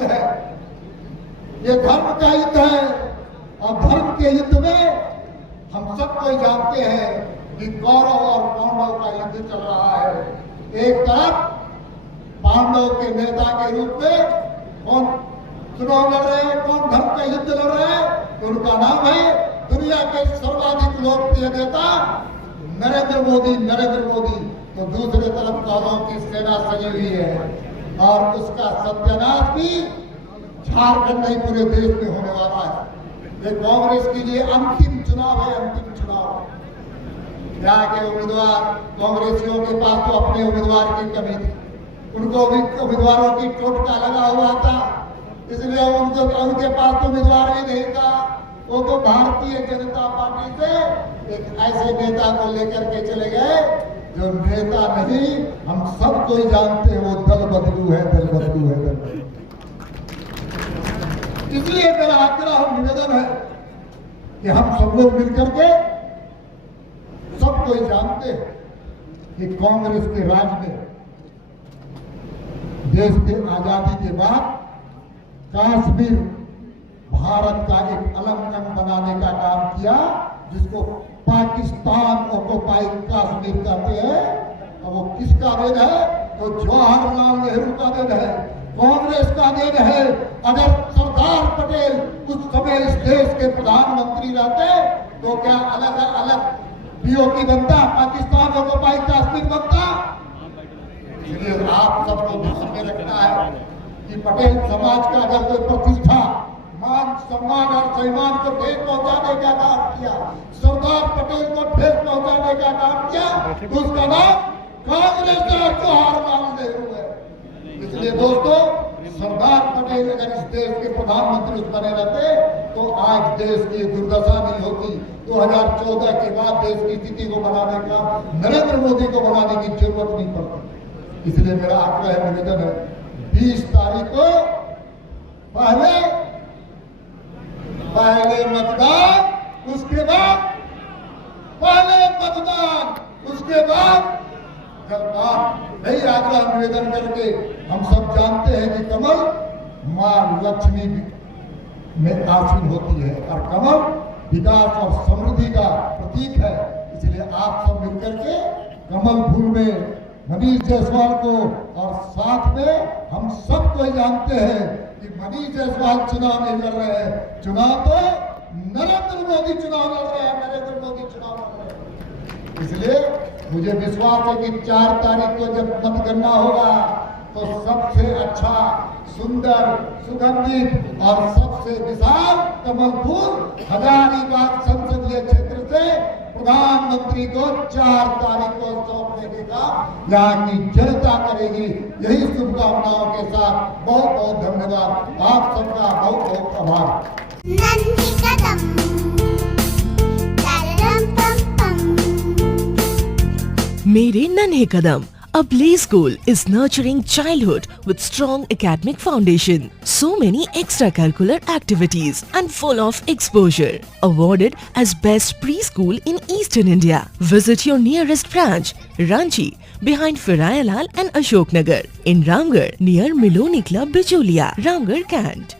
युद्ध है, ये धर्म का युद्ध है। और धर्म के युद्ध में हम सब कोई जानते हैं कि कौरव और पांडव का युद्ध चल रहा है। एक तरफ पांडव के नेता के रूप में कौन चुनाव लड़ रहे हैं, कौन धर्म का युद्ध लड़ रहे हैं, उनका नाम है दुनिया के सर्वाधिक लोकप्रिय नेता नरेंद्र मोदी। नरेंद्र मोदी तो दूसरे तरफ कौरवों की सेना सजी हुई है और उसका सत्यानाश भी झारखंड नहीं पूरे देश में होने वाला है। ये कांग्रेस के लिए अंतिम चुनाव है, अंतिम चुनाव। यहाँ के उम्मीदवार कांग्रेसियों के पास तो अपने उम्मीदवार की कमी थी, उनको भी उम्मीदवारों की टोटका लगा हुआ था, इसलिए उनके पास तो उम्मीदवार भी नहीं था। वो तो भारतीय जनता पार्टी से एक ऐसे नेता को लेकर के चले गए जो नेता नहीं, हम सब कोई जानते हैं वो दल बदलू है, दल बदलू है, दल बदलू। इसलिए मेरा आग्रह और निवेदन है कि हम सब लोग मिलकर के, सब कोई जानते हैं कि कांग्रेस के राज में देश के आजादी के बाद कश्मीर भारत का एक अलग अंग बनाने का काम किया, जिसको पाकिस्तान ऑक्युपाइड कश्मीर कहते हैं। और वो किसका देन है? तो जवाहरलाल नेहरू का देन है, कांग्रेस का देन है। अगर सरदार पटेल उस समय इस देश के प्रधानमंत्री रहते तो क्या अलग अलग पीओके बनता, पाकिस्तान ऑक्युपाइड कश्मीर बनता? इसलिए आप सबको ध्यान में रखना है कि पटेल समाज का अगर कोई प्रतिष्ठा, मान सम्मान और सम्मान को ठेस पहुंचाने का काम किया, सरदार पटेल को ठेस पहुंचाने का काम किया, तो उसका नाम कांग्रेस और जवाहरलाल नेहरू है। इसलिए दोस्तों, सरदार पटेल अगर इस देश के प्रधानमंत्री बने रहते तो आज देश की दुर्दशा नहीं होती। 2014 के बाद देश की स्थिति को बनाने का नरेंद्र मोदी को बनाने की जरूरत नहीं पड़ती। इसलिए मेरा आग्रह निवेदन है, 20 तारीख को पहले मतदान, उसके बाद पहले मतदान, उसके बाद सरकार। यही आग्रह निवेदन करके हम सब जानते हैं कि कमल मां लक्ष्मी में आसीन होती है और कमल विकास और समृद्धि का प्रतीक है। इसलिए आप सब मिलकर के कमल फूल में मनीष जायसवाल को, और साथ में हम सब कोई जानते हैं कि मनीष जायसवाल चुनाव नहीं लड़ रहे हैं, चुनाव तो नरेंद्र मोदी चुनाव लड़ रहे हैं, नरेंद्र मोदी चुनाव लड़ रहे हैं। इसलिए मुझे विश्वास है कि 4 तारीख को जब मतगणना होगा तो सबसे अच्छा, सुंदर, सुगंधित और सबसे विशाल कमल फूल हजारीबाग संसदीय क्षेत्र से प्रधानमंत्री को 4 तारीख को सौंपने का यहाँ की जनता करेगी। यही शुभकामनाओं के साथ बहुत बहुत धन्यवाद। आप सबका बहुत बहुत आभार। मेरे नन्हे कदम, a play school is nurturing childhood with strong academic foundation. So many extracurricular activities and full of exposure. Awarded as best preschool in Eastern India. Visit your nearest branch, Ranchi, behind Firayalal and Ashok Nagar. In Ramgarh, near Miloni Club, Bicholia, Ramgarh, Kant.